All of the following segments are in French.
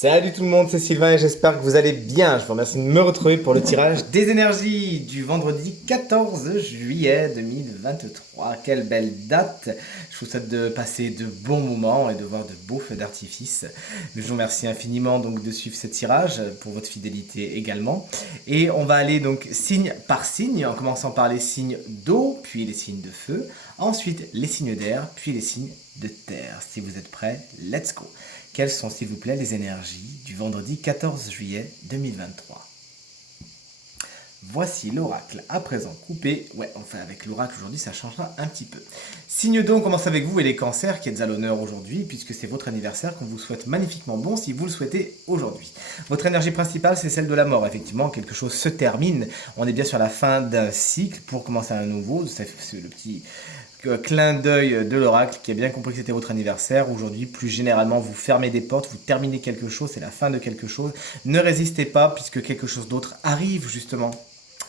Salut tout le monde, c'est Sylvain et j'espère que vous allez bien. Je vous remercie de me retrouver pour le tirage des énergies du vendredi 14 juillet 2023. Quelle belle date. Je vous souhaite de passer de bons moments et de voir de beaux feux d'artifice. Je vous remercie infiniment donc de suivre ce tirage pour votre fidélité également. Et on va aller donc signe par signe en commençant par les signes d'eau, puis les signes de feu, ensuite les signes d'air, puis les signes de terre. Si vous êtes prêts, let's go. Quelles sont, s'il vous plaît, les énergies du vendredi 14 juillet 2023? Voici l'oracle à présent coupé. Ouais, enfin avec l'oracle aujourd'hui, ça changera un petit peu. Signe d'eau, on commence avec vous et les cancers qui êtes à l'honneur aujourd'hui, puisque c'est votre anniversaire qu'on vous souhaite magnifiquement bon si vous le souhaitez aujourd'hui. Votre énergie principale, c'est celle de la mort. Effectivement, quelque chose se termine. On est bien sur la fin d'un cycle pour commencer un nouveau. C'est le petit clin d'œil de l'oracle qui a bien compris que c'était votre anniversaire. Aujourd'hui, plus généralement, vous fermez des portes, vous terminez quelque chose, c'est la fin de quelque chose. Ne résistez pas puisque quelque chose d'autre arrive justement.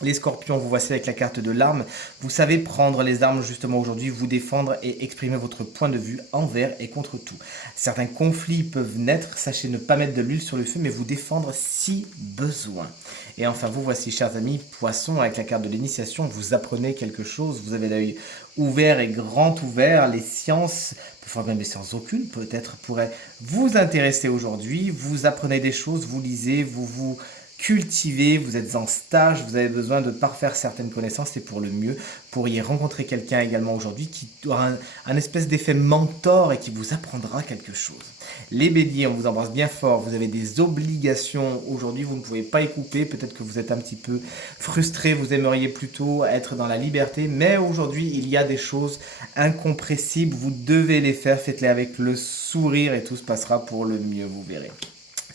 Les scorpions, vous voici avec la carte de l'arme. Vous savez prendre les armes justement aujourd'hui, vous défendre et exprimer votre point de vue envers et contre tout. Certains conflits peuvent naître, sachez ne pas mettre de l'huile sur le feu, mais vous défendre si besoin. Et enfin, vous voici, chers amis, poissons, avec la carte de l'initiation, vous apprenez quelque chose, vous avez l'œil ouvert et grand ouvert, les sciences, parfois même les sciences occultes peut-être, pourraient vous intéresser aujourd'hui, vous apprenez des choses, vous lisez, vous cultivez, vous êtes en stage, vous avez besoin de parfaire certaines connaissances, c'est pour le mieux. Vous pourriez rencontrer quelqu'un également aujourd'hui qui aura un espèce d'effet mentor et qui vous apprendra quelque chose. Les béliers, on vous embrasse bien fort, vous avez des obligations aujourd'hui, vous ne pouvez pas y couper, peut-être que vous êtes un petit peu frustré, vous aimeriez plutôt être dans la liberté, mais aujourd'hui il y a des choses incompressibles, vous devez les faire, faites-les avec le sourire et tout se passera pour le mieux, vous verrez.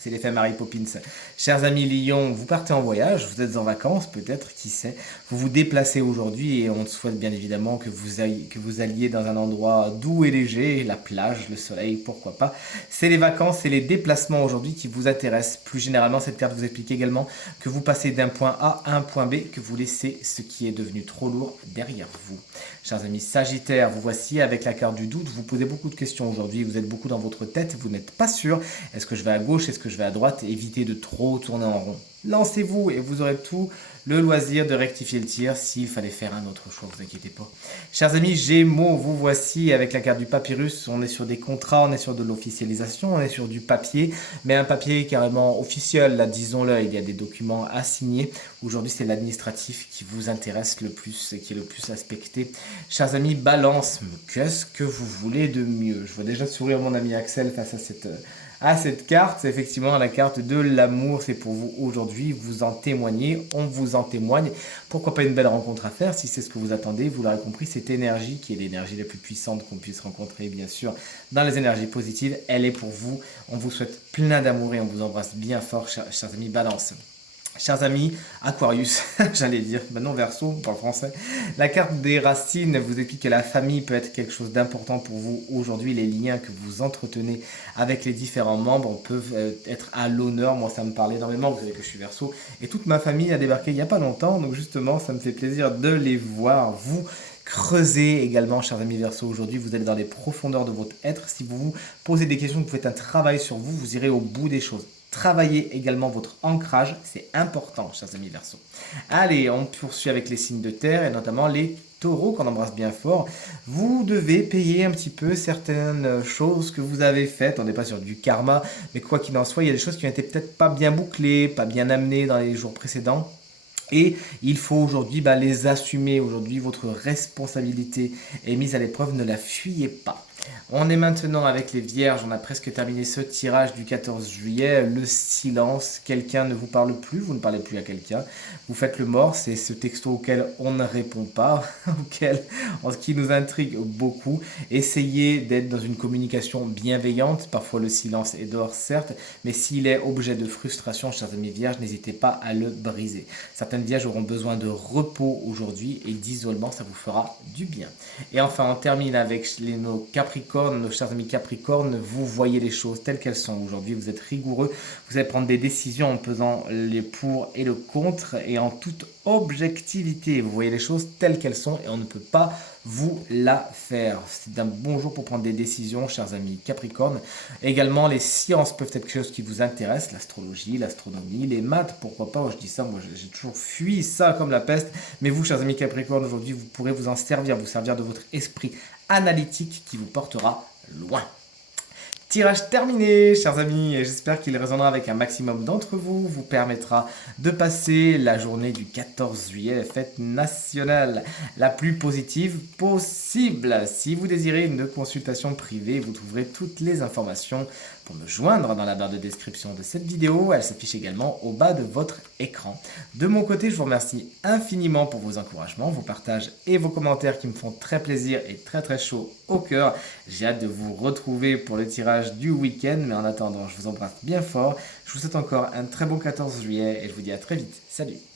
C'est l'effet Mary Poppins. Chers amis Lions, vous partez en voyage, vous êtes en vacances peut-être, qui sait. Vous vous déplacez aujourd'hui et on souhaite bien évidemment que vous alliez dans un endroit doux et léger, la plage, le soleil, pourquoi pas. C'est les vacances, c'est les déplacements aujourd'hui qui vous intéressent. Plus généralement, cette carte vous explique également que vous passez d'un point A à un point B, que vous laissez ce qui est devenu trop lourd derrière vous. Chers amis Sagittaires, vous voici avec la carte du doute. Vous posez beaucoup de questions aujourd'hui, vous êtes beaucoup dans votre tête, vous n'êtes pas sûr. Est-ce que je vais à gauche, est-ce que je vais à droite? Évitez de trop tourner en rond. Lancez-vous et vous aurez tout le loisir de rectifier le tir s'il fallait faire un autre choix, vous inquiétez pas. Chers amis Gémeaux, vous voici avec la carte du papyrus. On est sur des contrats, on est sur de l'officialisation, on est sur du papier, mais un papier carrément officiel, là disons-le, il y a des documents à signer. Aujourd'hui c'est l'administratif qui vous intéresse le plus et qui est le plus aspecté. Chers amis Balance, qu'est-ce que vous voulez de mieux? Je vois déjà sourire mon ami Axel face à cette carte. C'est effectivement la carte de l'amour, c'est pour vous aujourd'hui, vous en témoignez, on vous en témoigne. Pourquoi pas une belle rencontre à faire si c'est ce que vous attendez? Vous l'aurez compris, cette énergie qui est l'énergie la plus puissante qu'on puisse rencontrer bien sûr dans les énergies positives, elle est pour vous. On vous souhaite plein d'amour et on vous embrasse bien fort, chers amis Balance. Chers amis, Aquarius, j'allais dire, maintenant Verseau, on parle français. La carte des racines vous explique que la famille peut être quelque chose d'important pour vous aujourd'hui. Les liens que vous entretenez avec les différents membres peuvent être à l'honneur. Moi, ça me parle énormément, vous savez que je suis Verseau. Et toute ma famille a débarqué il n'y a pas longtemps, donc justement, ça me fait plaisir de les voir. Vous creusez également, chers amis Verseau, aujourd'hui, vous allez dans les profondeurs de votre être. Si vous vous posez des questions, vous faites un travail sur vous, vous irez au bout des choses. Travaillez également votre ancrage, c'est important, chers amis Verseau. Allez, on poursuit avec les signes de terre et notamment les taureaux qu'on embrasse bien fort. Vous devez payer un petit peu certaines choses que vous avez faites. On n'est pas sur du karma, mais quoi qu'il en soit, il y a des choses qui ont été peut-être pas bien bouclées, pas bien amenées dans les jours précédents. Et il faut aujourd'hui les assumer. Aujourd'hui, votre responsabilité est mise à l'épreuve, ne la fuyez pas. On est maintenant avec les vierges, on a presque terminé ce tirage du 14 juillet, le silence, quelqu'un ne vous parle plus, vous ne parlez plus à quelqu'un, vous faites le mort, c'est ce texto auquel on ne répond pas, ce qui nous intrigue beaucoup. Essayez d'être dans une communication bienveillante, parfois le silence est dehors certes, mais s'il est objet de frustration, chers amis vierges, n'hésitez pas à le briser. Certaines vierges auront besoin de repos aujourd'hui et d'isolement, ça vous fera du bien. Et enfin, on termine avec nos capricornes Capricorne, nos chers amis Capricorne, vous voyez les choses telles qu'elles sont. Aujourd'hui, vous êtes rigoureux, vous allez prendre des décisions en pesant les pour et le contre et en toute objectivité. Vous voyez les choses telles qu'elles sont et on ne peut pas vous la faire. C'est un bon jour pour prendre des décisions, chers amis Capricorne. Également, les sciences peuvent être quelque chose qui vous intéresse, l'astrologie, l'astronomie, les maths, pourquoi pas. Je dis ça, moi j'ai toujours fui ça comme la peste. Mais vous, chers amis Capricorne, aujourd'hui, vous pourrez vous en servir, vous servir de votre esprit analytique qui vous portera loin. Tirage terminé, chers amis, et j'espère qu'il résonnera avec un maximum d'entre vous, vous permettra de passer la journée du 14 juillet, la fête nationale, la plus positive possible. Si vous désirez une consultation privée, vous trouverez toutes les informations pour me joindre dans la barre de description de cette vidéo. Elle s'affiche également au bas de votre écran. De mon côté, je vous remercie infiniment pour vos encouragements, vos partages et vos commentaires qui me font très plaisir et très très chaud au cœur. J'ai hâte de vous retrouver pour le tirage du week-end, mais en attendant, je vous embrasse bien fort. Je vous souhaite encore un très bon 14 juillet et je vous dis à très vite. Salut!